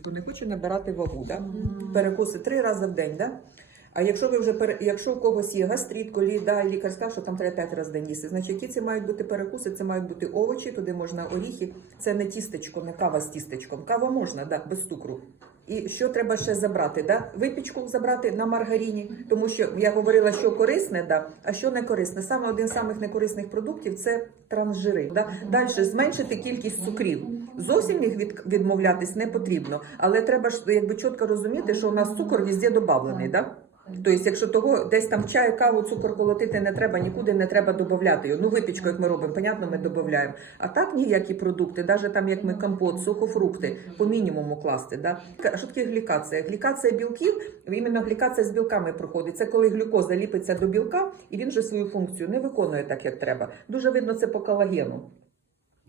Хто не хоче набирати вагу, да? перекуси три рази в день. Да? А якщо ви вже пере... якщо у когось є гастрит, колі, да, лікар сказав, що там треба 5 разів в день їсти, значить які це мають бути перекуси, це мають бути овочі, туди можна оріхи. Це не тістечко, не кава з тістечком. Кава можна, да, без цукру. І що треба ще забрати? Да? Випічку забрати на маргаріні, тому що я говорила, що корисне, да, а що не корисне. Саме один з самих некорисних продуктів це трансжири. Да? Далі зменшити кількість цукрів. Зовсім їх від, відмовлятись не потрібно, але треба ж якби чітко розуміти, що у нас цукор везде додавлений. Да? Тобто, якщо того десь там в чай, каву, цукор колотити не треба, нікуди не треба додати його. Ну, випічку, як ми робимо, понятно, ми додаємо. А так ніякі продукти, навіть там як ми компот, сухофрукти, по мінімуму класти. Да? Що таке глікація? Глікація білків, іменно глікація з білками проходить. Це коли глюкоза ліпиться до білка, і він же свою функцію не виконує так, як треба. Дуже видно це по колагену.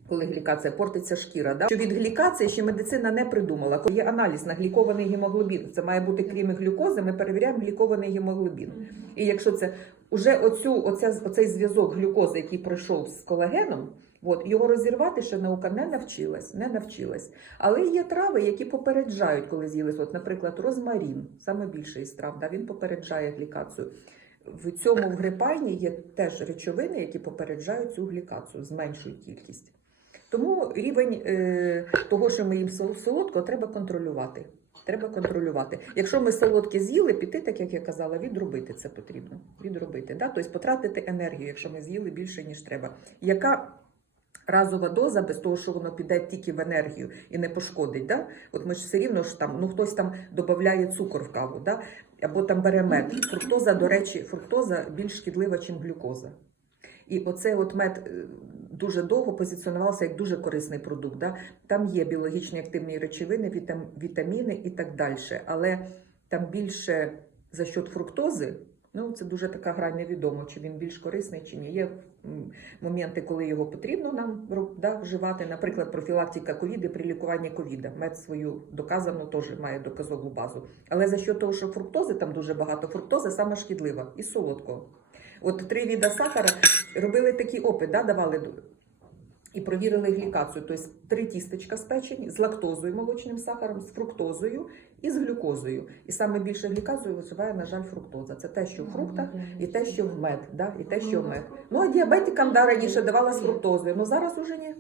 Коли глікація портиться шкіра, да? що від глікації ще медицина не придумала. Коли є аналіз на глікований гемоглобін, це має бути крім глюкози, ми перевіряємо глікований гемоглобін. І якщо це уже оцю, оця, оцей зв'язок глюкози, який пройшов з колагеном, от, його розірвати ще наука не навчилась, не навчилась. Але є трави, які попереджають, коли з'їли. От, наприклад, розмарін, саме більше із трав, да, він попереджає глікацію. В цьому в грипайні є теж речовини, які попереджають цю глікацію, зменшують кількість. Тому рівень е, того, що ми їм сол- солодкого, треба контролювати. Треба контролювати. Якщо ми солодке з'їли, піти, так як я казала, відробити це потрібно. Відробити. Да? Тобто потратити енергію, якщо ми з'їли більше, ніж треба. Яка разова доза, без того, що воно піде тільки в енергію і не пошкодить? Да? От ми ж все рівно ж там, ну хтось там додає цукор в каву, да? або там бере мед. Фруктоза, до речі, фруктоза більш шкідлива, ніж глюкоза. І оцей от мед е, дуже довго позиціонувався як дуже корисний продукт. Да? Там є біологічні активні речовини, вітам, вітаміни і так далі. Але там більше за счет фруктози, ну це дуже така грань невідомо, чи він більш корисний чи ні. Є моменти, коли його потрібно нам да, вживати. Наприклад, профілактика ковіду при лікуванні ковіда. Мед свою доказану теж має доказову базу. Але за що того, що фруктози там дуже багато, фруктоза саме шкідлива і солодкого. От три віда сахара робили такий опит, да, давали і провірили глікацію. Тобто три тістечка спечені з лактозою, молочним сахаром, з фруктозою і з глюкозою. І саме більше гліказою висуває, на жаль, фруктоза. Це те, що в фруктах, і те, що в мед, да, і те, що в мед. Ну а діабетикам да, раніше давала з фруктозою, але зараз уже ні.